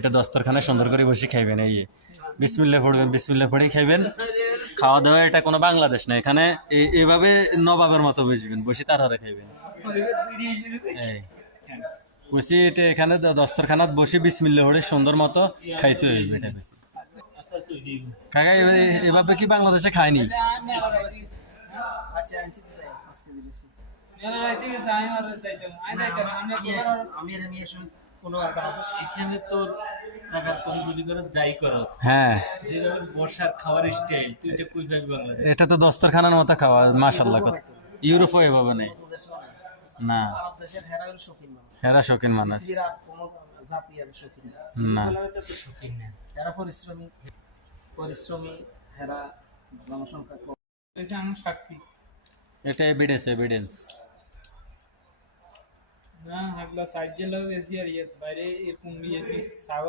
এটা দস্তরখানায় সুন্দর করে বসে খাইবেন। এই বিসমিল্লাহ পড়বেন, বিসমিল্লাহ পড়েই খাইবেন। খাওয়া দাওয়া এটা কোনো বাংলাদেশ না, এখানে এইভাবে নবাবের মতো বসবেন, বসে তারপরে খাইবেন। এই বসে এটা এখানে দস্তরখানাত বসে বিসমিল্লাহ পড়ে সুন্দর মতো খাইতে হইবে এটা বেশি। কাকা এভাবে কি বাংলাদেশে খায়নি? এখানে তোর যদি করে যাই করো হ্যাঁ, বর্ষার খাওয়ার স্টাইল তুই এটা কই পাবি বাংলাদেশ? এটা তো দস্তরখানার মতো খাওয়া, মাশাআল্লাহ। ইউরোপও এভাবে নেই না, হেরা শৌখিন মানুষ না। এরা পরিশ্রমী এরা জনসংখ্যা কম। সাক্ষী এটা এভিডেন্স, এভিডেন্স। না হাগলা সাইজের লোক এসি আর বাইরে এরকম